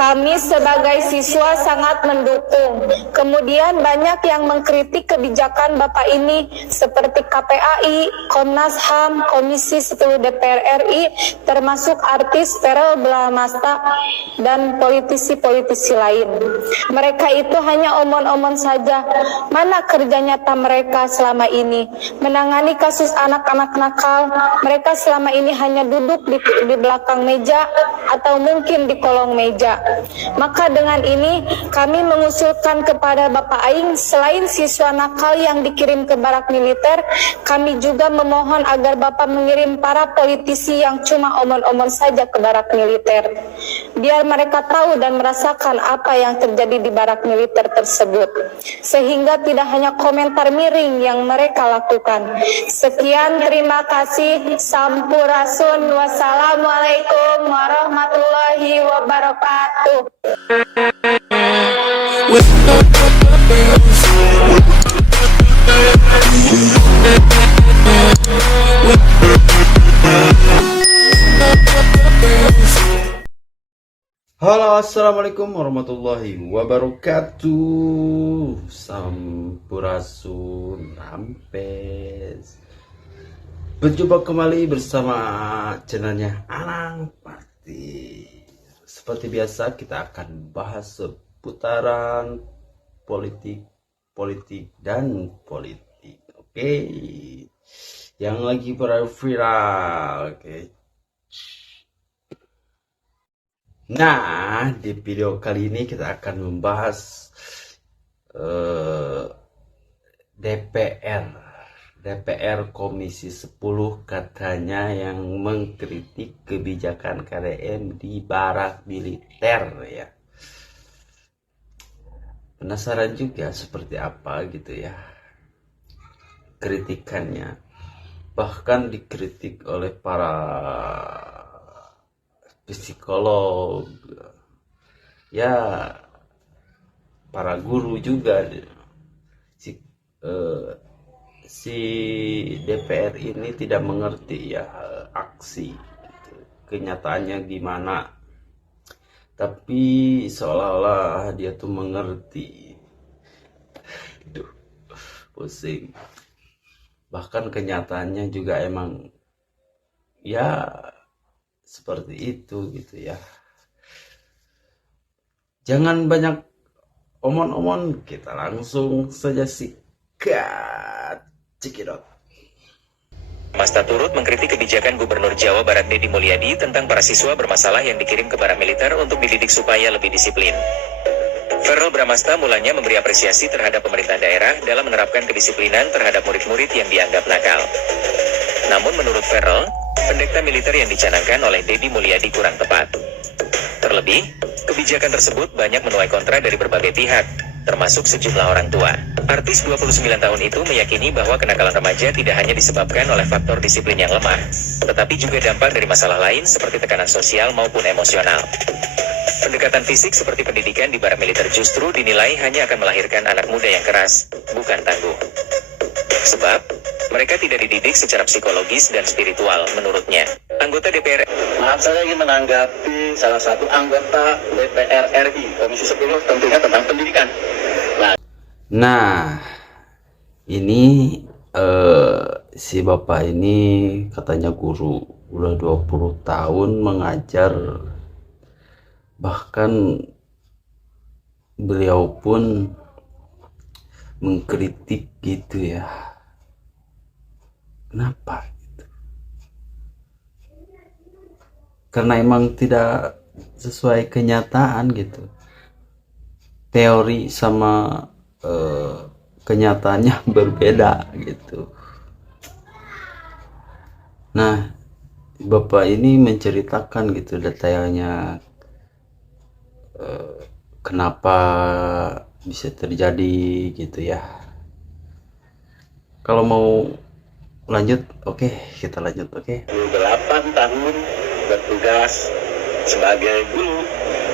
Kami sebagai siswa sangat mendukung. Kemudian banyak yang mengkritik kebijakan Bapak ini seperti KPAI, Komnas HAM, Komisi 10 DPR RI, termasuk artis Verrel Bramasta dan politisi-politisi lain. Mereka itu hanya omong-omong saja. Mana kerja nyata mereka selama ini? Menangani kasus anak-anak nakal, mereka selama ini hanya duduk di belakang meja atau mungkin di kolong meja. Maka dengan ini kami mengusulkan kepada Bapak Aing, selain siswa nakal yang dikirim ke barak militer, kami juga memohon agar Bapak mengirim para politisi yang cuma omong-omong saja ke barak militer, biar mereka tahu dan merasakan apa yang terjadi di barak militer tersebut, sehingga tidak hanya komentar miring yang mereka lakukan. Sekian, terima kasih. Sampurasun. Wassalamualaikum warahmatullahi wabarakatuh. Halo, assalamualaikum warahmatullahi wabarakatuh. Sampurasun, Rampes. Berjumpa kembali bersama channelnya Anang Party. Seperti biasa kita akan bahas seputaran politik dan politik. Oke. Yang lagi viral. Oke. Nah, di video kali ini kita akan membahas DPR Komisi 10 katanya yang mengkritik kebijakan KDM di barak militer ya. Penasaran juga seperti apa gitu ya kritikannya. Bahkan dikritik oleh para psikolog, ya para guru juga. Si DPR ini tidak mengerti ya aksi gitu. Kenyataannya gimana, tapi seolah-olah dia tuh mengerti. Duh, pusing. Bahkan kenyataannya juga emang ya seperti itu gitu ya. Jangan banyak omong-omong, kita langsung saja sikat cekidot. Masta turut mengkritik kebijakan Gubernur Jawa Barat Deddy Mulyadi tentang para siswa bermasalah yang dikirim ke barak militer untuk dididik supaya lebih disiplin. Verrel Bramasta mulanya memberi apresiasi terhadap pemerintah daerah dalam menerapkan kedisiplinan terhadap murid-murid yang dianggap nakal. Namun menurut Verrel, pendekta militer yang dicanangkan oleh Deddy Mulyadi kurang tepat. Terlebih, kebijakan tersebut banyak menuai kontra dari berbagai pihak, termasuk sejumlah orang tua. Artis 29 tahun itu meyakini bahwa kenakalan remaja tidak hanya disebabkan oleh faktor disiplin yang lemah, tetapi juga dampak dari masalah lain seperti tekanan sosial maupun emosional. Pendekatan fisik seperti pendidikan di barak militer justru dinilai hanya akan melahirkan anak muda yang keras, bukan tangguh. Sebab, mereka tidak dididik secara psikologis dan spiritual menurutnya. Anggota DPR. Maaf, saya ingin menanggapi salah satu anggota DPR RI, Komisi 10 tentunya tentang pendidikan. Nah, ini si bapak ini katanya guru, udah 20 tahun mengajar. Bahkan beliau pun mengkritik gitu ya. Kenapa gitu? Karena emang tidak sesuai kenyataan gitu. Teori sama kenyataannya berbeda gitu. Nah, bapak ini menceritakan gitu detailnya kenapa bisa terjadi gitu ya. Kalau mau lanjut, oke, kita lanjut, oke. 8 tahun bertugas sebagai guru,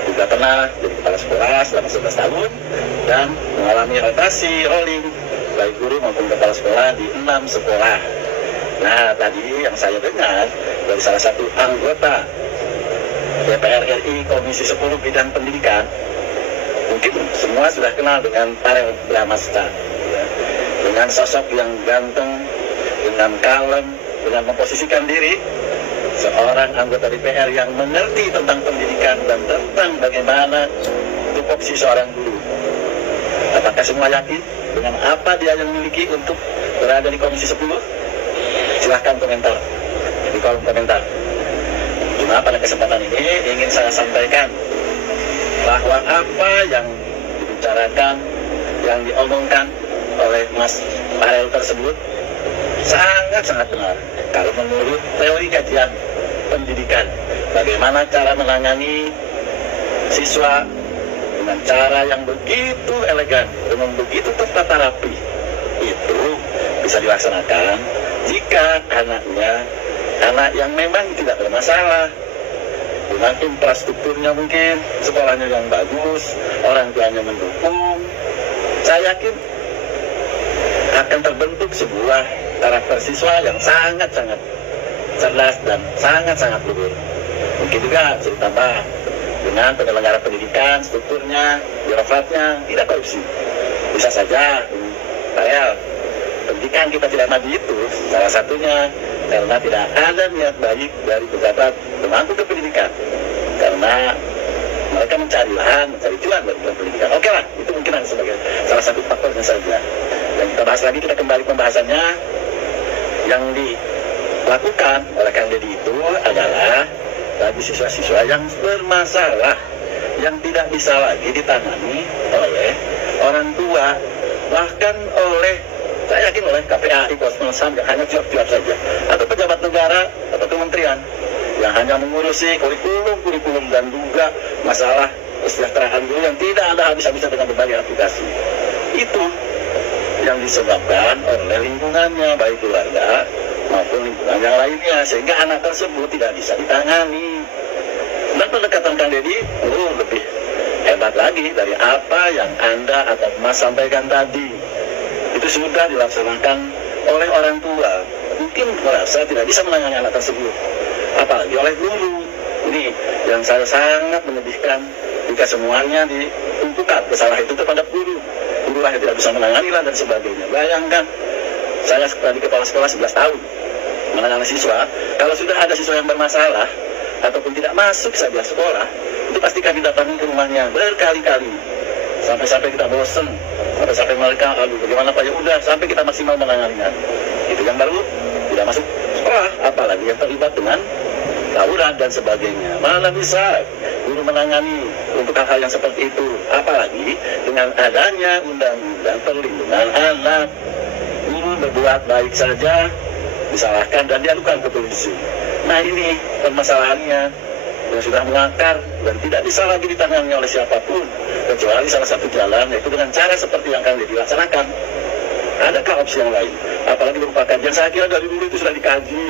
juga pernah jadi kepala sekolah selama 11 tahun dan mengalami rotasi rolling baik guru maupun kepala sekolah di 6 sekolah. Nah, tadi yang saya dengar dari salah satu anggota DPR RI Komisi 10 Bidang Pendidikan, mungkin semua sudah kenal dengan Farel Bramasta, ya. Dengan sosok yang ganteng, dengan kalem, dengan memposisikan diri seorang anggota DPR yang mengerti tentang pendidikan dan tentang bagaimana tupoksi seorang guru. Apakah semua yakin dengan apa dia yang miliki untuk berada di Komisi 10? Silahkan komentar di kolom komentar. Cuma pada kesempatan ini ingin saya sampaikan bahwa apa yang dibicarakan, yang diomongkan oleh Mas Farel tersebut sangat-sangat benar. Kalau menurut teori kajian pendidikan, bagaimana cara menangani siswa dengan cara yang begitu elegan, dengan begitu tertata rapi, itu bisa dilaksanakan jika anak yang memang tidak bermasalah, dengan infrastrukturnya mungkin, sekolahnya yang bagus, orang tuanya mendukung, saya yakin akan terbentuk sebuah karakter siswa yang sangat-sangat cerdas dan sangat-sangat luhur. Mungkin juga bisa ditambah dengan penyelenggara pendidikan, strukturnya, birokratnya tidak korupsi. Bisa saja, Farel, pendidikan kita tidak maju itu salah satunya karena tidak ada niat baik dari pejabat pemangku kependidikan, karena mereka mencari lahan, mencari cuan dari pendidikan. Oke lah, itu mungkin hanya sebagai salah satu faktornya saja. Dan kita bahas lagi, kita kembali pembahasannya. Yang dilakukan oleh Kang Deddy itu adalah bagi siswa-siswa yang bermasalah, yang tidak bisa lagi ditangani oleh orang tua, bahkan oleh, saya yakin oleh KPAI, Kosmosam yang hanya cuap-cuap saja, atau pejabat negara atau kementerian yang hanya mengurusi kurikulum dan juga masalah kesejahteraan guru yang tidak ada habis-habisan dengan berbagai aplikasi. Itu yang disebabkan oleh lingkungannya, baik keluarga maupun lingkungan yang lainnya, sehingga anak tersebut tidak bisa ditangani. Dan pendekatan Kang Deddy lebih hebat lagi dari apa yang Anda atau Mas sampaikan tadi. Itu sudah dilaksanakan oleh orang tua, mungkin merasa tidak bisa menangani anak tersebut, apalagi oleh guru. Ini yang saya sangat menyedihkan jika semuanya ditumpukan kesalahan itu terhadap guru. Guru lah yang tidak bisa menangani dan sebagainya. Bayangkan, saya tadi kepala sekolah 11 tahun menangani siswa. Kalau sudah ada siswa yang bermasalah ataupun tidak masuk saja sekolah, itu pasti kami datangi ke rumahnya berkali-kali, sampai kita bosan, sampai mereka, aduh bagaimana Pak, ya udah, sampai kita maksimal menanganinya. Itu yang baru tidak masuk sekolah, apalagi yang terlibat dengan tawuran dan sebagainya. Mana bisa guru menangani untuk hal-hal yang seperti itu, apalagi dengan adanya undang-undang perlindungan anak. Guru berbuat baik saja disalahkan dan diadukan ke polisi. Nah, ini permasalahannya yang sudah mengakar dan tidak bisa lagi ditangani oleh siapapun, kecuali salah satu jalan, yaitu dengan cara seperti yang akan dilaksanakan. Adakah opsi yang lain? Apalagi berupa kajian, saya kira dari dulu itu sudah dikaji.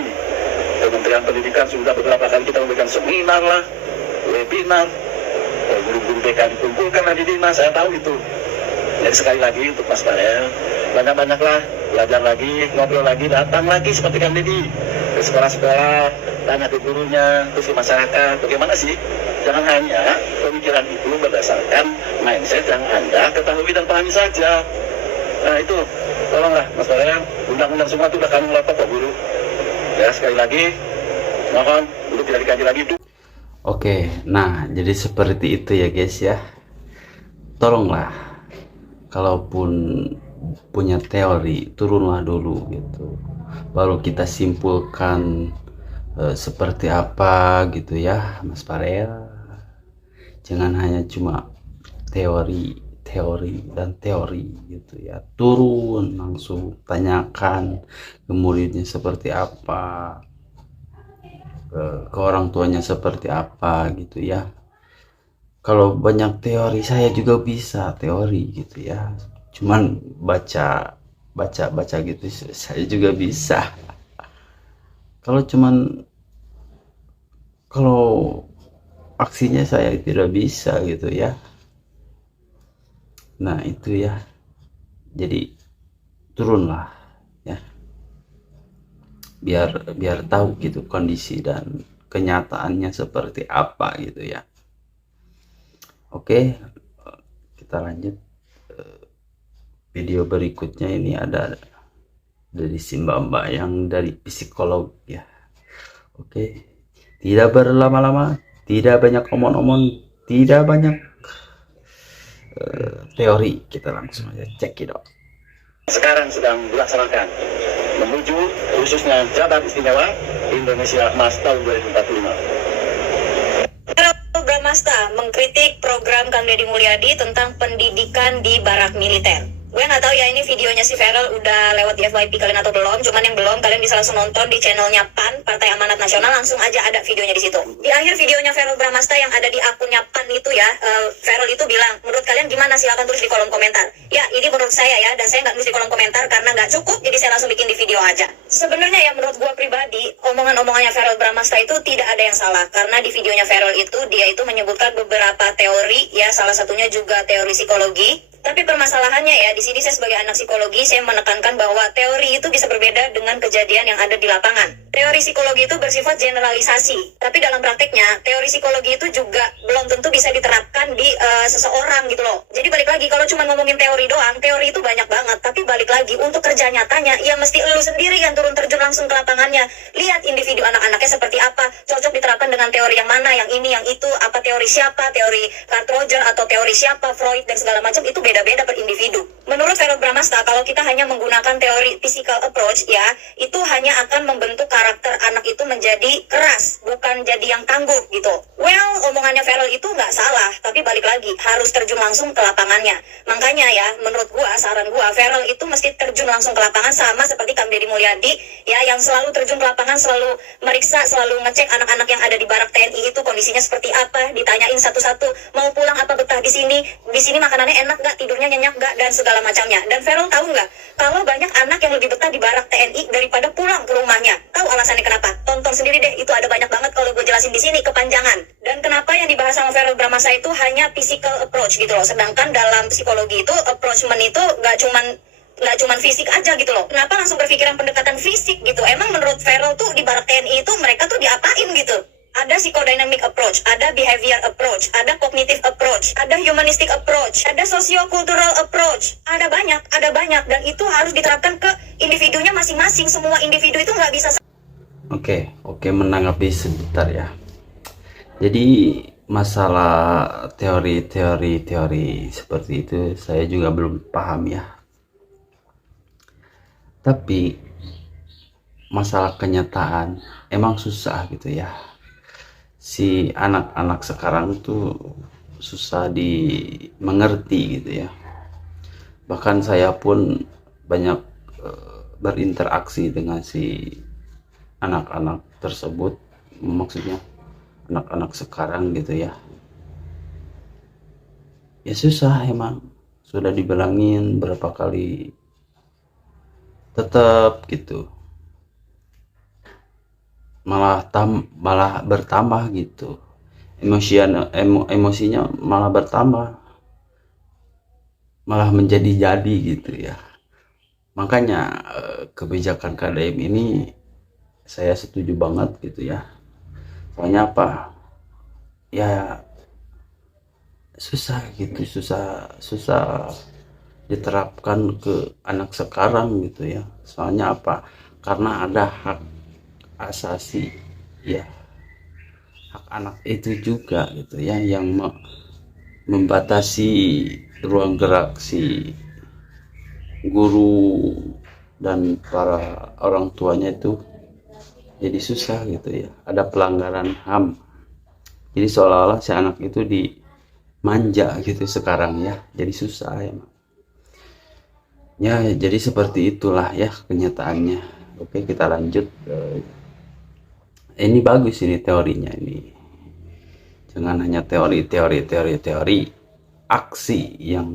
Kementerian Pendidikan sudah beberapa kali kita memberikan seminar lah, webinar, guru-guru BK dikumpulkan lagi di dinas, saya tahu itu. Jadi sekali lagi untuk Mas Farel, banyak-banyaklah belajar lagi, ngobrol lagi, datang lagi seperti Kang Deddy ke sekolah-sekolah, tanya ke gurunya, terus ke masyarakat, bagaimana sih? Jangan hanya pemikiran itu berdasarkan mindset yang Anda ketahui dan pahami saja. Nah itu, tolonglah Mas Farel, undang-undang semua itu udah kami melapor kok guru. Ya, sekali lagi mohon untuk tidak dikaji lagi itu. Oke, nah jadi seperti itu ya guys ya. Tolonglah, kalaupun punya teori, turunlah dulu gitu, baru kita simpulkan seperti apa gitu ya Mas Farel. Jangan hanya cuma teori gitu ya, turun langsung tanyakan ke muridnya seperti apa, ke orang tuanya seperti apa gitu ya. Kalau banyak teori, saya juga bisa teori gitu ya, cuman baca gitu saya juga bisa. Kalau aksinya saya tidak bisa gitu ya. Nah itu ya, jadi turunlah ya, biar tahu gitu kondisi dan kenyataannya seperti apa gitu ya. Oke, kita lanjut. Video berikutnya ini ada dari si mbak-mbak yang dari psikolog ya. Oke, tidak berlama-lama, tidak banyak omong-omong, tidak banyak teori, kita langsung aja cek it out. Sekarang sedang dilaksanakan menuju khususnya Jabat Istimewa Indonesia Emas tahun 2045. Bramasta mengkritik program Kang Deddy Mulyadi tentang pendidikan di barak militer. Gue nggak tahu ya ini videonya si Feral udah lewat di FYP kalian atau belum. Cuman yang belum, kalian bisa langsung nonton di channelnya PAN, Partai Amanat Nasional, langsung aja ada videonya di situ. Di akhir videonya Feral Bramasta yang ada di akunnya PAN itu ya, Feral itu bilang, menurut kalian gimana? Silakan tulis di kolom komentar. Ya, ini menurut saya ya, dan saya nggak nulis di kolom komentar karena nggak cukup, jadi saya langsung bikin di video aja. Sebenarnya ya menurut gue pribadi, omongan-omongannya Feral Bramasta itu tidak ada yang salah, karena di videonya Feral itu dia itu menyebutkan beberapa teori ya, salah satunya juga teori psikologi. Tapi permasalahannya ya, di sini saya sebagai anak psikologi, saya menekankan bahwa teori itu bisa berbeda dengan kejadian yang ada di lapangan. Teori psikologi itu bersifat generalisasi, tapi dalam prakteknya, teori psikologi itu juga belum tentu bisa diterapkan di seseorang gitu loh. Jadi balik lagi, kalau cuma ngomongin teori doang, teori itu banyak banget, tapi balik lagi, untuk kerja nyatanya, ya mesti lu sendiri yang turun terjun langsung ke lapangannya. Lihat individu anak-anaknya seperti apa, cocok diterapkan dengan teori yang mana, yang ini, yang itu, apa teori siapa, teori Carl Rogers atau teori siapa, Freud, dan segala macam, itu beda-beda per individu. Menurut Feral Bramasta, kalau kita hanya menggunakan teori physical approach ya, itu hanya akan membentuk karakter anak itu menjadi keras, bukan jadi yang tangguh gitu. Well, omongannya Feral itu nggak salah, tapi balik lagi, harus terjun langsung ke lapangannya. Makanya ya, menurut gua, saran gua, Feral itu mesti terjun langsung ke lapangan sama seperti Kang Deddy Mulyadi ya, yang selalu terjun ke lapangan, selalu meriksa, selalu ngecek anak-anak yang ada di barak TNI itu kondisinya seperti apa, ditanyain satu-satu, mau pulang apa betah di sini makanannya enak nggak, tidurnya nyenyak nggak, dan segala macamnya. Dan Feral tahu nggak, kalau banyak anak yang lebih betah di barak TNI daripada pulang ke rumahnya. Tahu alasannya kenapa? Tonton sendiri deh, itu ada banyak banget kalau gue jelasin di sini kepanjangan. Dan kenapa yang dibahas sama Feral Bramasta itu hanya physical approach gitu loh, sedangkan dalam psikologi itu approachment itu nggak cuman fisik aja gitu loh. Kenapa langsung berpikiran pendekatan fisik gitu? Emang menurut Feral tuh di barak TNI itu mereka tuh diapain gitu? Ada psychodynamic approach, ada behavior approach, ada cognitive approach, ada humanistic approach, ada socio-cultural approach. Ada banyak, dan itu harus diterapkan ke individunya masing-masing. Semua individu itu nggak bisa. Oke, menanggapi sebentar ya. Jadi masalah teori seperti itu saya juga belum paham ya. Tapi masalah kenyataan emang susah gitu ya. Si anak-anak sekarang tuh susah dimengerti gitu ya. Bahkan saya pun banyak berinteraksi dengan si anak-anak tersebut, maksudnya anak-anak sekarang gitu ya. Ya susah emang, sudah dibilangin berapa kali tetap gitu, malah bertambah gitu, emosinya malah bertambah, malah menjadi gitu ya. Makanya kebijakan KDM ini saya setuju banget gitu ya. Soalnya apa ya, susah gitu, susah diterapkan ke anak sekarang gitu ya. Soalnya apa, karena ada hak asasi ya, hak anak itu juga gitu ya, yang membatasi ruang gerak si guru dan para orang tuanya itu jadi susah gitu ya. Ada pelanggaran HAM, jadi seolah-olah si anak itu dimanja gitu sekarang ya, jadi susah ya, jadi seperti itulah ya kenyataannya. Oke, kita lanjut. Ini bagus ini teorinya, ini jangan hanya teori, aksi yang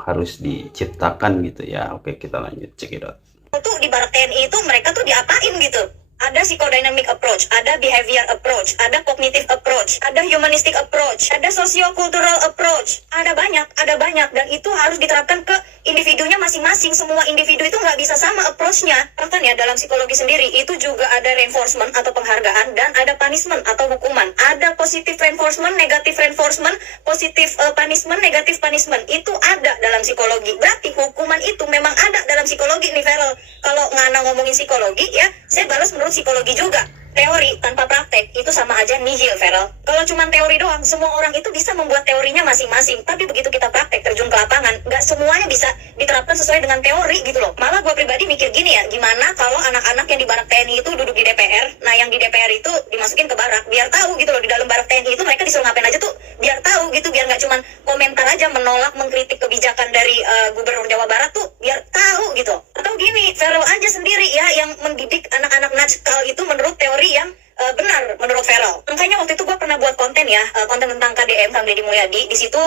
harus diciptakan gitu ya. Oke, kita lanjut, cek it out. Tuh di barak TNI itu mereka tuh diapain gitu? Ada psychodynamic approach, ada behavior approach, ada cognitive approach, ada humanistic approach, ada socio-cultural approach. Ada banyak, dan itu harus diterapkan ke individunya masing-masing. Semua individu itu nggak bisa sama approach-nya. Bahkan ya dalam psikologi sendiri itu juga ada reinforcement atau penghargaan, dan ada punishment atau hukuman. Ada positive reinforcement, negative reinforcement, positive punishment, negative punishment. Itu ada dalam psikologi. Berarti hukuman itu memang ada dalam psikologi nih, Feral. Kalau Ngana ngomongin psikologi ya, saya balas menurut psikologi juga. Teori tanpa praktek itu sama aja nihil, Feral. Kalau cuma teori doang, semua orang itu bisa membuat teorinya masing-masing. Tapi begitu kita praktek terjun ke lapangan, nggak semuanya bisa diterapkan sesuai dengan teori gitu loh. Malah gue pribadi mikir gini ya, gimana kalau anak-anak yang di barak TNI itu duduk di DPR, nah yang di DPR itu dimasukin ke barak, biar tahu gitu loh, di dalam barak TNI itu mereka disuruh ngapain aja tuh, biar tahu gitu, biar nggak cuma komentar aja menolak, mengkritik kebijakan dari Gubernur Jawa Barat tuh, biar tahu gitu. Atau gini, Feral aja sendiri ya yang mendidik anak-anak nakal itu menurut teori yang benar menurut Feral. Makanya waktu itu gue pernah buat konten ya, konten tentang KDM, Kang Deddy Mulyadi. Di situ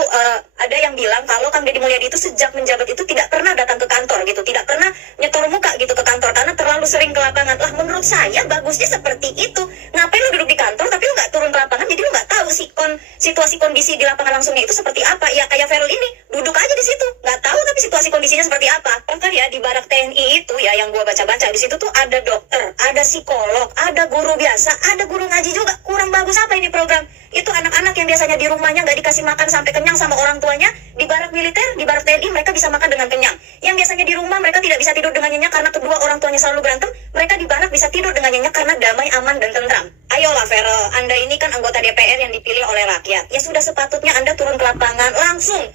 ada yang bilang kalau Kang Deddy Mulyadi itu sejak menjabat itu tidak pernah datang ke kantor gitu, tidak pernah nyetor muka gitu ke kantor karena terlalu sering ke lapangan. Lah menurut saya bagusnya seperti itu. Ngapain lu duduk di kantor tapi lu nggak turun ke lapangan, jadi lu nggak tahu sih situasi kondisi di lapangan langsungnya itu seperti apa. Ya kayak Feral ini duduk aja di situ, nggak tahu tapi situasi kondisinya seperti apa. Bahkan ya di barak TNI itu ya yang gue baca-baca di situ tuh ada dokter, ada psikolog, ada guru biasa, ada guru ngaji juga. Kurang bagus apa ini program? Itu anak-anak yang biasanya di rumahnya nggak dikasih makan sampai kenyang sama orang tuanya, di barak militer, di barak TNI mereka bisa makan dengan kenyang. Yang biasanya di rumah mereka tidak bisa tidur dengan nyenyak karena kedua orang tuanya selalu berantem, mereka di barak bisa tidur dengan nyenyak karena damai, aman, dan tentram. Ayolah Feral, Anda ini kan anggota DPR yang dipilih oleh rakyat. Ya sudah sepatutnya Anda turun ke lapangan, langsung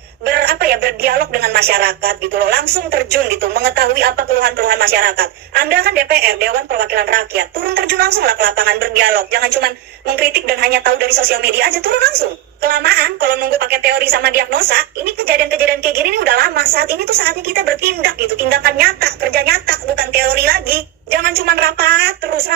berdialog dengan masyarakat gitu loh, langsung terjun gitu, mengetahui apa keluhan-keluhan masyarakat. Anda kan DPR, Dewan Perwakilan Rakyat, turun terjun langsung lah ke lapangan, berdialog. Jangan cuma mengkritik dan hanya tahu dari sosial media aja, turun langsung. Kelamaan kalau nunggu pakai teori sama diagnosa, ini kejadian-kejadian kayak gini ini udah lama. Saat ini tuh saatnya kita bertindak gitu, tindakan nyata, kerja nyata, bukan teori lagi. Jangan cuma rapat, terus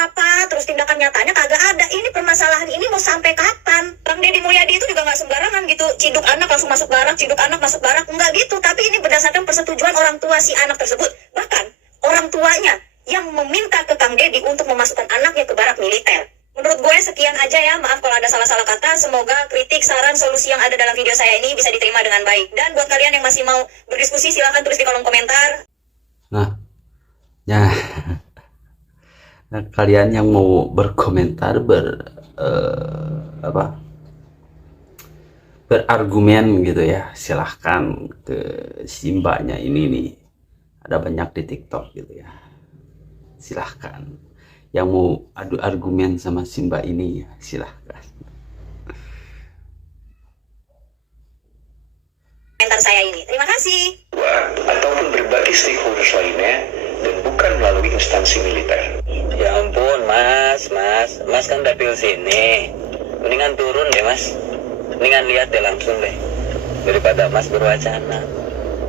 tindakan nyatanya kagak ada. Ini permasalahan ini mau sampai kapan? Kang Deddy Mulyadi itu juga nggak sembarangan gitu, ciduk anak langsung masuk barak, ciduk anak masuk barak, enggak gitu. Tapi ini berdasarkan persetujuan orang tua si anak tersebut. Bahkan orang tuanya yang meminta ke Kang Deddy untuk memasukkan anaknya ke barak militer. Menurut gue sekian aja ya, maaf kalau ada salah-salah kata. Semoga kritik, saran, solusi yang ada dalam video saya ini bisa diterima dengan baik. Dan buat kalian yang masih mau berdiskusi, silahkan tulis di kolom komentar. Nah kalian yang mau berkomentar berargumen gitu ya, silahkan ke Simbanya ini nih, ada banyak di TikTok gitu ya, silahkan yang mau adu argumen sama Simba ini ya, silahkan. Komentar saya ini, terima kasih. Ataupun berbagai stakeholders lainnya, dan bukan melalui instansi militer. Ya ampun mas kan dapil sini, mendingan turun deh mas, mendingan lihat deh langsung deh daripada mas berwacana.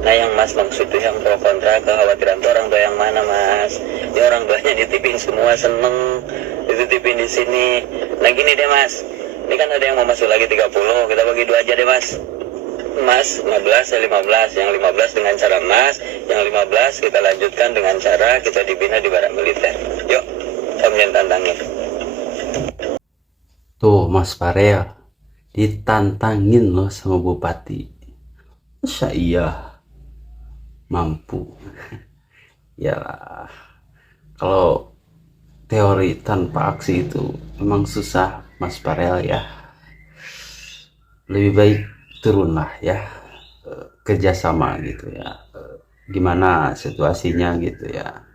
Nah yang mas maksud itu yang pro kontra, kekhawatiran tuh orang tua yang mana mas? Ya orang tuanya ditipin semua seneng, dititipin di sini. Nah gini deh mas, ini kan ada yang mau masuk lagi 30, kita bagi 2 aja deh mas. Mas 15 ya 15, yang 15 dengan cara mas, yang 15 kita lanjutkan dengan cara kita dibina di barak militer. Yuk, sambil tantangin. Tuh Mas Farel ditantangin loh sama Bupati. Masa iya mampu? Ya kalau teori tanpa aksi itu memang susah Mas Farel ya. Lebih baik turunlah ya, kerjasama gitu ya, gimana situasinya gitu ya.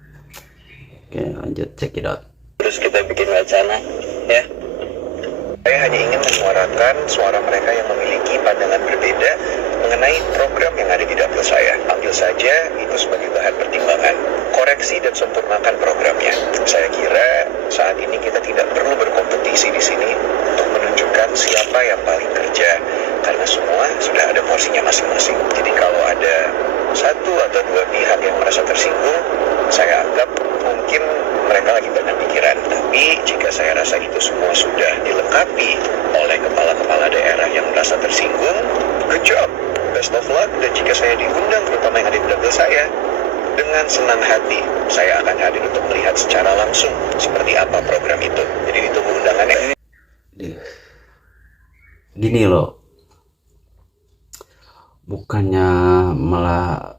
Oke lanjut, check it out. Terus kita bikin wacana ya. Saya hanya ingin menyuarakan suara mereka yang memiliki pandangan berbeda mengenai program yang ada di dapil saya. Ambil saja itu sebagai bahan pertimbangan. Koreksi dan sempurnakan programnya. Saya kira saat ini kita tidak perlu berkompetisi di sini untuk menunjukkan siapa yang paling kerja, karena semua sudah ada porsinya masing-masing. Jadi kalau ada 1 atau 2 pihak yang merasa tersinggung, saya anggap mungkin mereka lagi banyak pikiran. Tapi jika saya rasa itu semua sudah dilengkapi oleh kepala-kepala daerah yang merasa tersinggung, good job, best of luck. Dan jika saya diundang, terutama yang ada di dapil saya, Dengan senang hati, saya akan hadir untuk melihat secara langsung seperti apa program itu. Jadi ditunggu undangannya. Gini loh, bukannya malah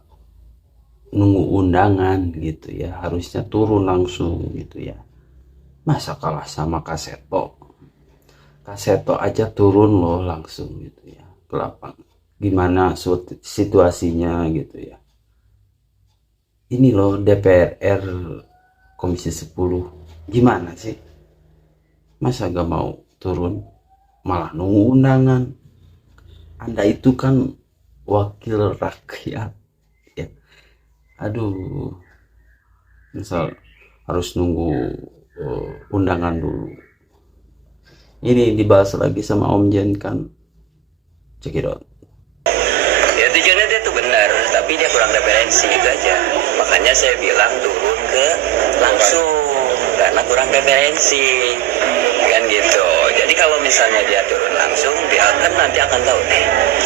nunggu undangan gitu ya, harusnya turun langsung gitu ya. Masa kalah sama Kaseto aja turun loh langsung gitu ya ke lapangan. Gimana situasinya gitu ya. Ini loh DPR Komisi 10, gimana sih? Masa gak mau turun, malah nunggu undangan? Anda itu kan wakil rakyat ya. Aduh, misal harus nunggu undangan dulu. Ini dibahas lagi sama Om Jen kan. Cekidot. Ya tujuannya dia tuh benar, tapi dia kurang referensi itu aja. Makanya saya bilang turun ke langsung, karena kurang referensi kan gitu. Jadi kalau misalnya dia turun langsung, dia kan nanti akan tahu nih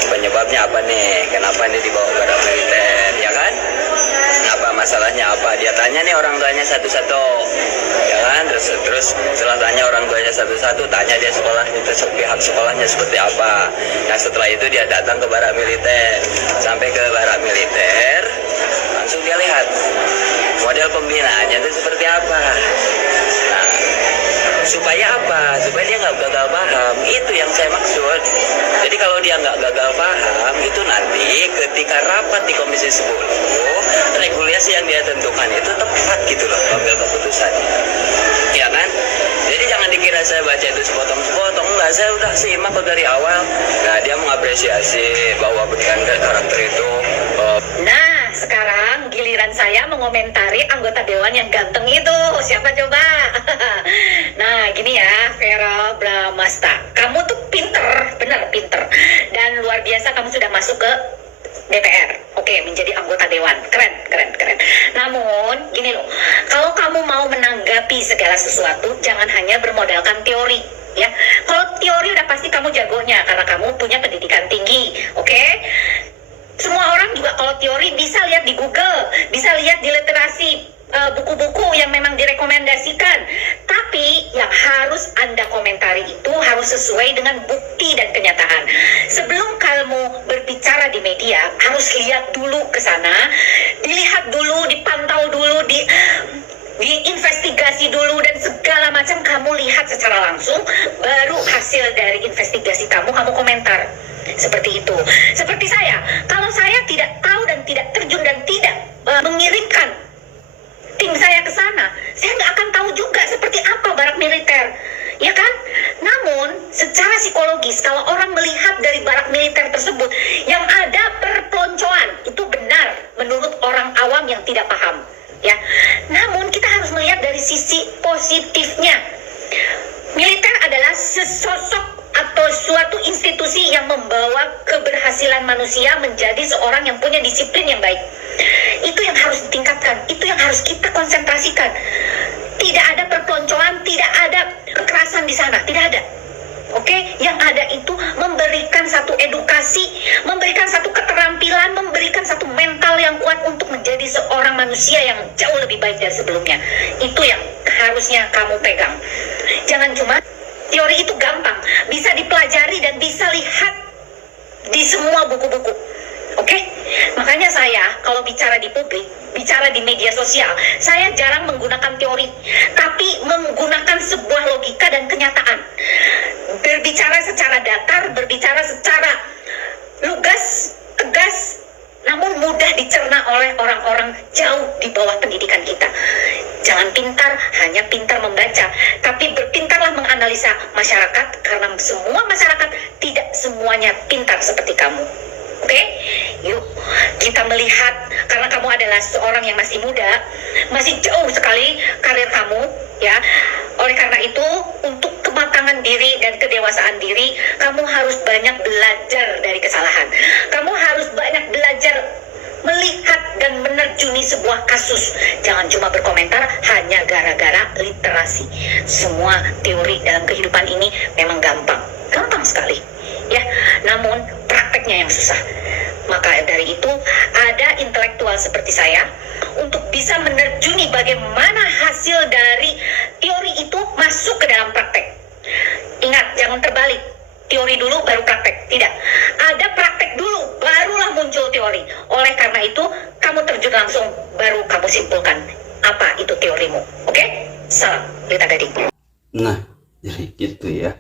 penyebabnya apa nih, kenapa nih dibawa ke barang militer, ya kan? Apa masalahnya apa? Dia tanya nih orang tuanya satu-satu, ya kan? Terus setelah tanya orang tuanya satu-satu, tanya dia sekolah itu pihak sekolahnya seperti apa. Nah setelah itu dia datang ke barak militer, sampai ke barak militer, langsung dia lihat model pembinaannya itu seperti apa. Nah supaya apa? Supaya dia nggak gagal paham. Itu yang saya maksud. Jadi kalau dia nggak gagal paham, itu nanti ketika rapat di Komisi 10, regulasi yang dia tentukan itu tepat gitu loh, ambil keputusannya. Ya kan? Jadi jangan dikira saya baca itu sepotong-sepotong. Enggak, saya udah simak kok dari awal. Nah, dia mengapresiasi bahwa pendidikan karakter itu Nah, sekarang giliran saya mengomentari anggota dewan yang ganteng itu. Siapa coba? Nah, gini ya, Vera Bramasta. Kamu tuh pinter, bener pinter. Dan luar biasa kamu sudah masuk ke DPR. Oke, menjadi anggota dewan. Keren, keren, keren. Namun, gini loh. Kalau kamu mau menanggapi segala sesuatu, jangan hanya bermodalkan teori. Ya, kalau teori udah pasti kamu jagonya karena kamu punya pendidikan tinggi. Oke? Semua orang juga kalau teori bisa lihat di Google, bisa lihat di literasi buku-buku yang memang direkomendasikan. Tapi yang harus Anda komentari itu harus sesuai dengan bukti dan kenyataan. Sebelum kamu berbicara di media, harus lihat dulu ke sana, dilihat dulu, dipantau dulu, diinvestigasi dulu, dan segala macam kamu lihat secara langsung, baru hasil dari investigasi kamu komentar. Seperti itu. Seperti saya, kalau saya tidak tahu dan tidak terjun dan tidak mengirimkan tim saya ke sana, saya nggak akan tahu juga seperti apa barak militer, ya kan? Namun secara psikologis, kalau orang melihat dari barak militer tersebut yang ada perpeloncoan, itu benar menurut orang awam yang tidak paham, ya. Namun kita harus melihat dari sisi positifnya. Militer adalah sesosok atau suatu institusi yang membawa keberhasilan manusia menjadi seorang yang punya disiplin yang baik. Itu yang harus ditingkatkan, itu yang harus kita konsentrasikan. Tidak ada perpeloncoan, tidak ada kekerasan di sana, tidak ada. Oke, yang ada itu memberikan satu edukasi, memberikan satu keterampilan, memberikan satu mental yang kuat untuk menjadi seorang manusia yang jauh lebih baik dari sebelumnya. Itu yang harusnya kamu pegang. Jangan cuma teori itu gampang, bisa dipelajari dan bisa lihat di semua buku-buku. Oke? Makanya saya kalau bicara di publik, bicara di media sosial, saya jarang menggunakan teori, tapi menggunakan sebuah logika dan kenyataan. Berbicara secara datar, berbicara secara lugas, tegas, namun mudah dicerna oleh orang-orang jauh di bawah pendidikan kita. Jangan pintar, hanya pintar membaca, tapi berpintarlah menganalisa masyarakat, karena semua masyarakat tidak semuanya pintar seperti kamu. Oke? Yuk, kita melihat, karena kamu adalah seorang yang masih muda, masih jauh sekali karir kamu, ya. Oleh karena itu, untuk kematangan diri dan kedewasaan diri, kamu harus banyak belajar dari kesalahan. Kamu harus banyak belajar melihat dan menerjuni sebuah kasus. Jangan cuma berkomentar hanya gara-gara literasi. Semua teori dalam kehidupan ini memang gampang sekali, ya. Namun prakteknya yang susah. Maka dari itu ada intelektual seperti saya untuk bisa menerjuni bagaimana hasil dari teori itu masuk ke dalam praktek. Ingat, jangan terbalik. Teori dulu baru praktek. Tidak. Ada praktek dulu, barulah muncul teori. Oleh karena itu, kamu terjun langsung, baru kamu simpulkan apa itu teorimu. Oke? Salam, Lita Gading. Nah, jadi gitu ya.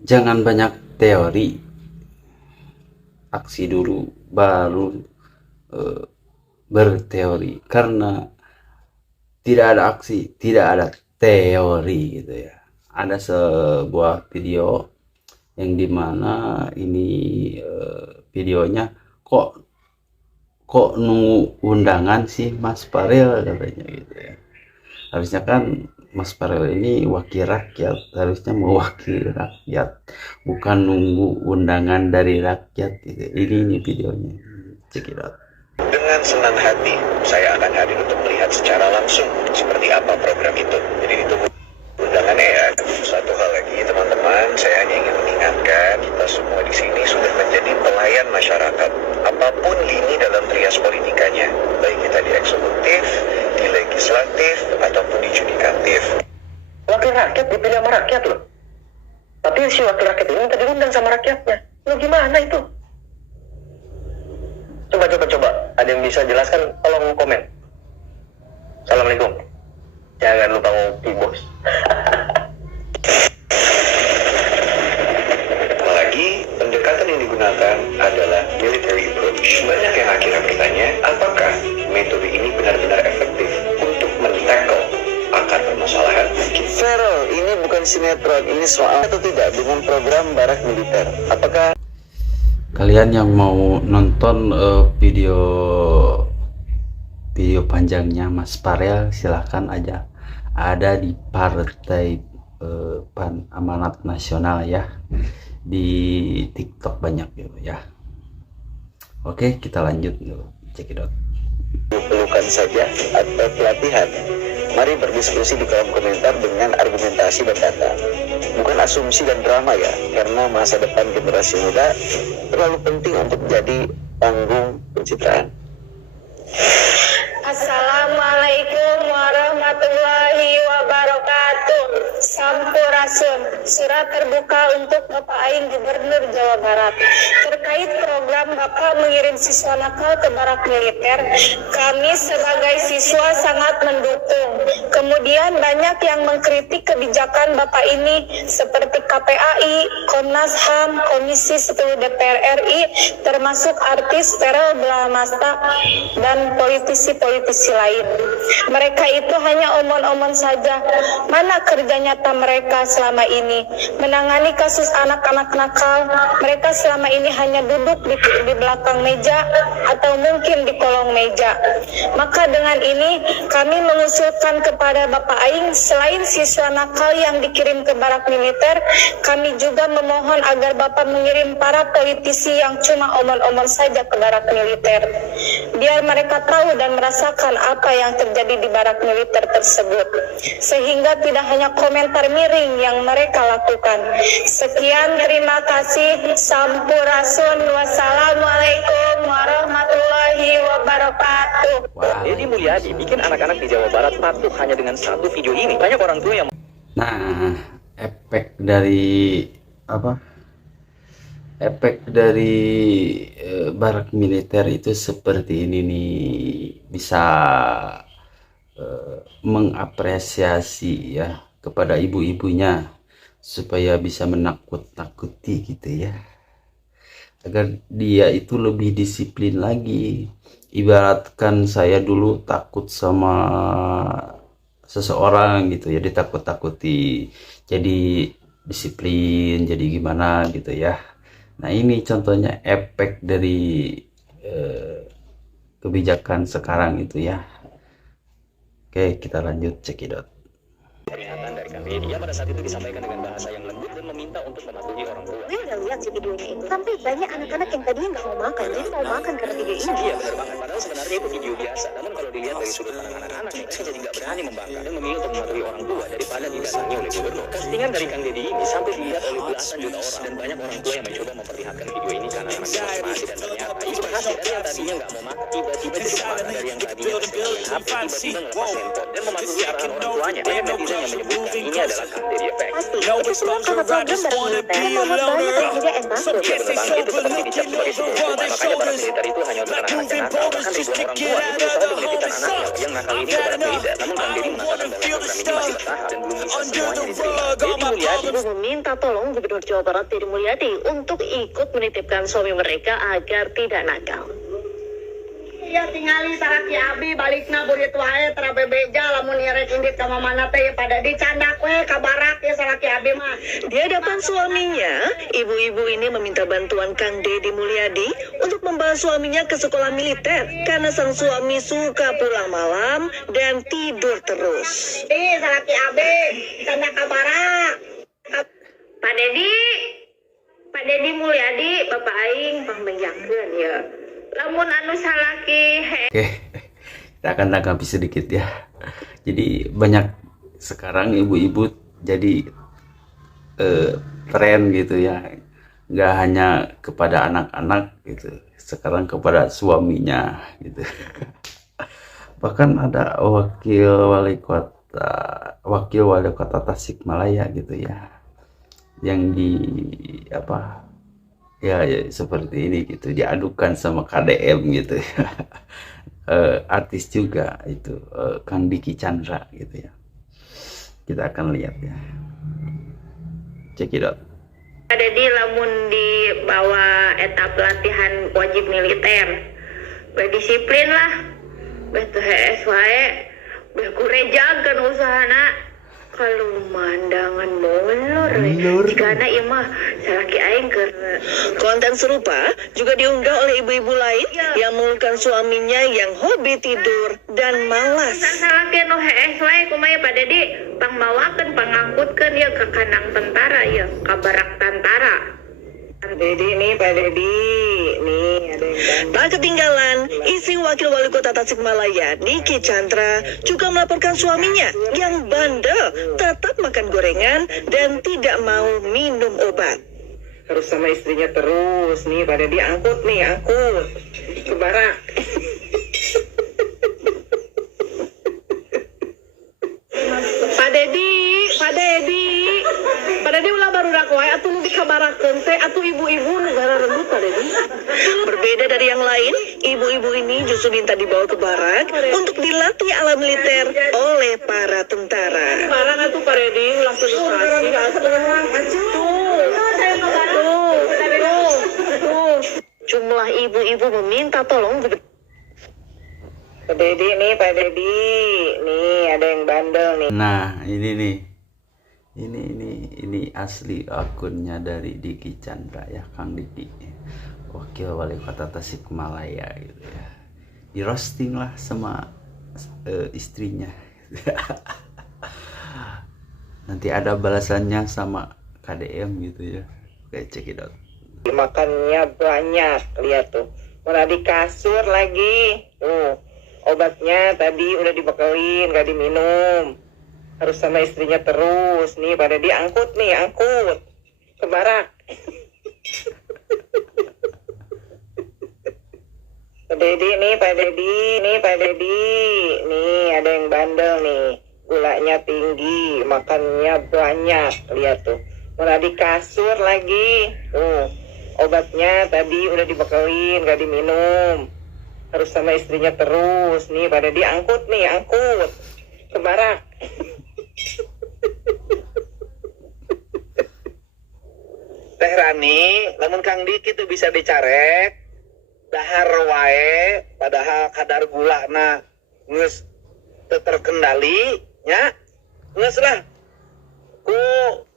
Jangan banyak teori, aksi dulu baru berteori, karena tidak ada aksi tidak ada teori gitu ya. Ada sebuah video yang dimana ini videonya kok nunggu undangan sih Mas Farel katanya gitu ya. Harusnya kan Mas Farel ini wakil rakyat, harusnya mewakili rakyat, bukan nunggu undangan dari rakyat gitu. Ini videonya, check it out. Dengan senang hati, saya akan hadir untuk melihat secara langsung seperti apa program itu. Jadi ditunggu undangannya ya. Satu hal lagi teman-teman, saya hanya ingin mengingatkan kita semua di sini sudah menjadi pelayan masyarakat. Apapun lini dalam trias politikanya, baik kita di eksekutif, di legislatif, ataupun di judikatif. Wakil rakyat dipilih sama rakyat loh. Tapi si wakil rakyat ini minta diundang sama rakyatnya. Lo gimana itu? Coba. Ada yang bisa jelaskan? Tolong komen. Assalamualaikum. Jangan lupa ngopi, bos. Apalagi pendekatan yang digunakan adalah military approach. Banyak yang akhirnya bertanya, apakah metode ini benar-benar efektif untuk men-tackle akar permasalahan? Farel, ini bukan sinetron, ini soal atau tidak dengan program barak militer. Apakah Kalian yang mau nonton video panjangnya Mas Farel, silahkan aja, ada di Partai Pan Amanat Nasional ya, di TikTok banyak gitu ya. Oke, kita lanjut dulu, check it out. pelukan saja atau pelatihan? Mari berdiskusi di kolom komentar dengan argumentasi dan data, bukan asumsi dan drama ya, karena masa depan generasi muda terlalu penting untuk jadi panggung pencitraan. Assalamualaikum warahmatullahi wabarakatuh. Sampurasun. Surat terbuka untuk Bapak Aing Gubernur Jawa Barat. Terkait program Bapak mengirim siswa nakal ke barak militer, kami sebagai siswa sangat mendukung. Kemudian banyak yang mengkritik kebijakan Bapak ini seperti KPAI, Komnas HAM, Komisi 10 DPR RI, termasuk artis Verrel Bramasta dan politisi-politisi lain. Mereka itu hanya omong-omong saja. Mana kerja nyata mereka selama ini? Menangani kasus anak-anak nakal, mereka selama ini hanya duduk di belakang meja atau mungkin di kolong meja. Maka dengan ini kami mengusulkan kepada Bapak Aing, selain siswa nakal yang dikirim ke barak militer, kami juga memohon agar Bapak mengirim para politisi yang cuma omong-omong saja ke barak militer. Biar mereka tahu dan merasakan apa yang terjadi di barak militer tersebut, sehingga tidak hanya komentar miring yang mereka lakukan. Sekian, terima kasih. Sampurasun. Wassalamualaikum warahmatullahi wabarakatuh. Deddy Mulyadi bikin anak-anak di Jawa Barat patuh hanya dengan satu video ini. Banyak orang tua yang efek dari barak militer itu seperti ini nih, bisa mengapresiasi ya kepada ibu-ibunya supaya bisa menakut-nakuti gitu ya, agar dia itu lebih disiplin lagi. Ibaratkan saya dulu takut sama seseorang gitu ya, ditakut-takuti jadi disiplin, jadi gimana gitu ya. Nah, ini contohnya efek dari kebijakan sekarang itu ya. Oke, kita lanjut, check it out. pernyataan dari kami, dia pada saat itu disampaikan dengan bahasa yang lembut dan meminta untuk mematuhi orang tua. Gue udah lihat sih videonya itu, sampai banyak anak-anak yang tadinya nggak mau makan, jadi mau makan karena video ini. Iya benar banget, padahal sebenarnya itu video biasa. Namun kalau dilihat dari sudut pandang anak-anak, mereka jadi nggak berani membangkang dan memilih untuk mematuhi orang tua daripada didatangi oleh gubernur. Postingan dari Kang Deddy ini sampai dilihat oleh belasan juta orang dan banyak orang tua yang mencoba memperlihatkan video ini karena masing-masing dan ternyata ini berhasil dari yang tadinya nggak mau makan tiba-tiba jadi marah dari yang tadinya keseringan HP tiba-tiba ngelepas handphone dan mematuhi arahan orang tuanya. Banyak netizen yang menyebutkan ini adalah Kang Deddy Effect. Pasti, itu semua karena program barang militer yang membuat banyak pemuda yang takut. Ya benar banget, itu seperti dicap sebagai sebuah hukuman. Makanya barat militer itu hanya untuk anak-anak yang nakal. Bahkan ribuan orang tua itu berusaha untuk menitipkan anaknya yang nakal ini ke barat militer. Namun Kang Deddy mengatakan bahwa program ini masih bertahap dan belum bisa semuanya diterima. Deddy Mulyadi Meminta tolong Gubernur Jawa Barat Deddy Mulyadi untuk ikut menitipkan suami mereka agar tidak nakal. Ya tingali saraki abi balikna burit wae tara bebeja lamun irek indit ka mamana teh pada dicandak we ka barak ya saraki abi mah. Di hadapan suaminya, ibu-ibu ini meminta bantuan Kang Deddy Mulyadi untuk membawa suaminya ke sekolah militer karena sang suami suka pulang malam dan tidur terus. Saraki abi candak ka barak. Pak Deddy Mulyadi Bapak aing pangmenjakeun ya. Lamun anu salaki Oke, kita akan tanggapi sedikit ya. Jadi banyak sekarang ibu-ibu jadi tren gitu ya, nggak hanya kepada anak-anak gitu, sekarang kepada suaminya gitu. Bahkan ada wakil wali kota Tasikmalaya gitu ya, yang ya seperti ini gitu, diadukan sama KDM gitu ya. Artis juga itu Kang Diki Chandra gitu ya. Kita akan lihat ya, cekidot. Deddy lamun dibawa etap latihan wajib militer berdisiplin lah betul HS wae berkurejagan usahana kalau mandangan molor jikana ieu mah salaki aing keur. Konten serupa juga diunggah oleh ibu-ibu lain yang mengeluhkan suaminya yang hobi tidur dan malas. Salaki nu HS wae kumaha Pak Deddy pangmawakeun pangangkutkeun ya ke kandang tentara ya ka barak tentara. Deddy nih Pak Deddy nih ada yang Tak ketinggalan, istri wakil wali kota Tasikmalaya Diki Chandra juga melaporkan suaminya yang bandel, tetap makan gorengan dan tidak mau minum obat. harus sama istrinya terus nih pada diangkut ke barak. Pak Deddy ulah baru dakwai atuh nu dikabarakeun teh atuh ibu-ibu negara rembut Pak Deddy. Berbeda dari yang lain, ibu-ibu ini justru minta dibawa ke barak untuk dilatih ala militer oleh para tentara. Barak atuh Pak Deddy ulah sertifikasi tuh. Jumlah ibu-ibu meminta tolong Pak Deddy nih ada yang bandel nih. Nah ini nih, ini asli akunnya dari Diki Chandra ya, Kang Diki, wakil wali kota Tasikmalaya gitu ya. Di roasting lah sama istrinya. Nanti ada balasannya sama KDM gitu ya. Oke, check it out. Makannya banyak, lihat tuh. Mana di kasur lagi. Tuh, obatnya tadi udah dibekelin, gak diminum. Harus sama istrinya terus. Nih, pada diangkut ke barak. Pak Deddy nih, Pak Deddy. Nih, ada yang bandel nih. Gulanya tinggi, makannya banyak. Lihat tuh. Mana di kasur lagi. Tuh, obatnya tadi udah dibekelin, gak diminum. Harus sama istrinya terus. Nih, pada diangkut ke barak. Teh Rani, lamun Kang Diki tuh bisa dicarek, dahar wae, padahal kadar gulana geus teu terkendali, nya geus lah. Ku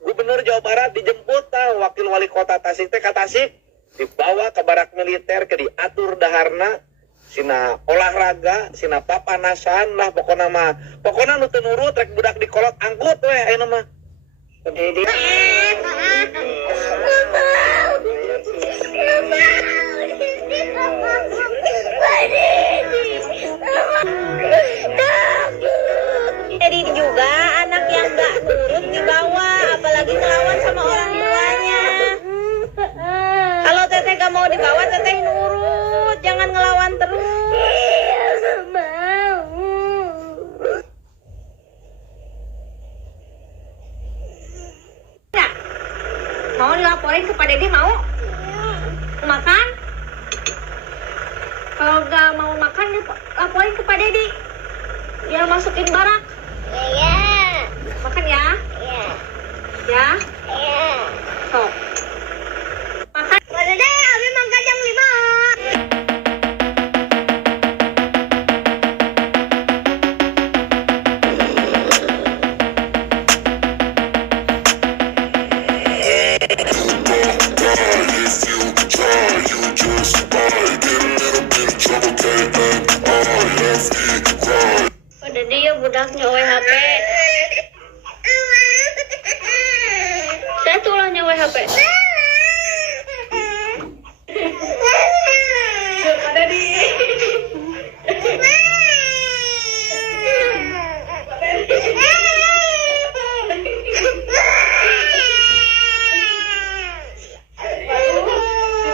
Gubernur Jawa Barat dijemput wakil wali kota Tasik teh ka Tasik, dibawa ke barak militer ke diatur daharna, sina olahraga, sina papanasan lah pokona mah. Pokona nu teu nurut rek budak dikolot angkut we ayeuna mah. Deddy. Jadi juga anak yang gak nurut dibawa, apalagi ngelawan sama orang tuanya. Kalau teteh gak mau kalau dibawa teteh nurut, jangan ngelawan terus. Ya, mau dilaporin ke Pak Dedi, mau? Makan? Kalau nggak mau makan, laporin ke Pak Dedi. Dia masukin barak. Iya. Makan ya? Iya. Ya? Iya. Sok. Makan. Pak Dede, Abi makan jam 5. Pak Dede ya budaknya WHP. Saya tulangnya WHP. Pak Dede.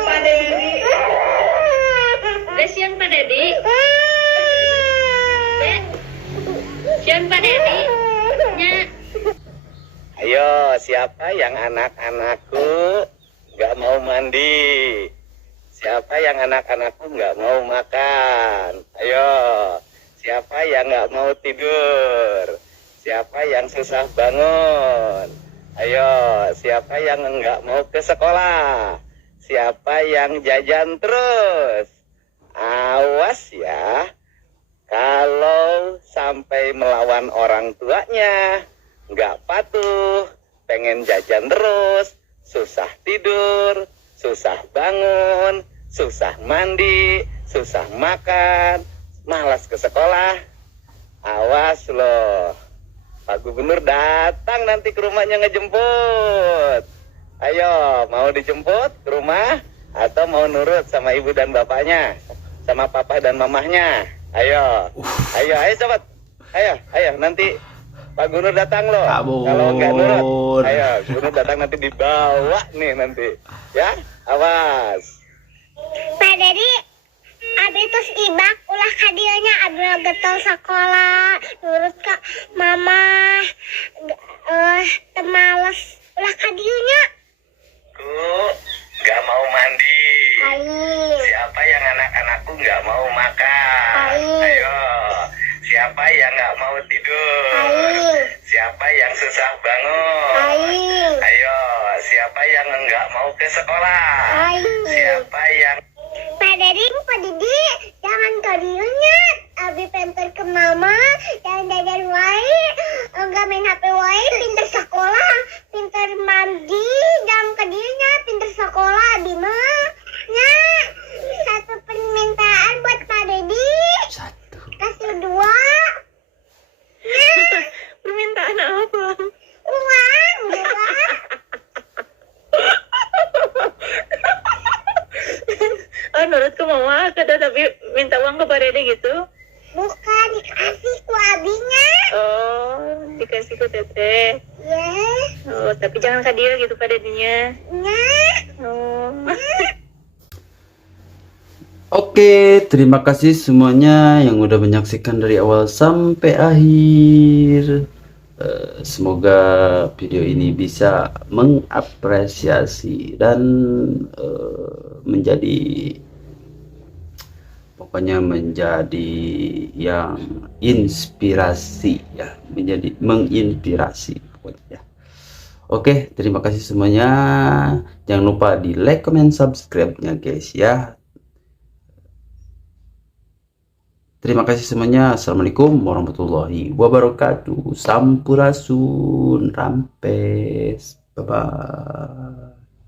Pak Dede. Kasihan Pak Dede. Kasihan Pak Dede. Nya. Ayo, siapa yang anak-anakku nggak mau mandi? Siapa yang anak-anakku nggak mau makan? Ayo, siapa yang nggak mau tidur? Siapa yang susah bangun? Ayo, siapa yang nggak mau ke sekolah? Siapa yang jajan terus? Awas ya, kalau sampai melawan orang tuanya, nggak patuh, pengen jajan terus, susah tidur, susah bangun, susah mandi, susah makan, malas ke sekolah. Awas loh, Pak Gubernur datang nanti ke rumahnya ngejemput. Ayo, mau dijemput ke rumah atau mau nurut sama ibu dan bapaknya, sama papa dan mamahnya? Ayo, ayo sobat, ayo nanti Pak Gubernur datang loh. Kalau nggak nurut, ayo Gubernur datang nanti dibawa nih nanti, ya awas. Pak Dedi, abi terus ibak ulah kadieunya abi getol sekolah nurut ke mama temales ulah kadieunya. Nggak mau mandi. Ayo. Siapa yang anak-anakku nggak mau makan? Ayo. Siapa yang nggak mau tidur? Siapa yang susah bangun? Ayo. Siapa yang nggak mau ke sekolah? Siapa yang... Pak Dedi, jangan kadieunya. Abi penter ke mama, jangan jajan wae, enggak main HP wae, pinter sekolah, pinter mandi, jangan kadieunya, pinter sekolah, Abi mah. Nya, satu permintaan buat Pak Dedi. Kasih 2. Permintaan apa? Uang, 2. Nurutku mau makan, tapi minta uang ke Pak Dede gitu? Bukan, dikasih ku abinya. Oh, dikasih ke Teteh. Ya. Oh, tapi jangan ke dia gitu Pak Dedenya. Oh. Oke, terima kasih semuanya yang udah menyaksikan dari awal sampai akhir. Semoga video ini bisa mengapresiasi dan pokoknya menjadi yang inspirasi ya, menjadi menginspirasi pokoknya. Oke, terima kasih semuanya. Jangan lupa di like, comment, subscribe-nya guys ya. Terima kasih semuanya. Assalamualaikum warahmatullahi wabarakatuh. Sampurasun, rampes. Bye bye.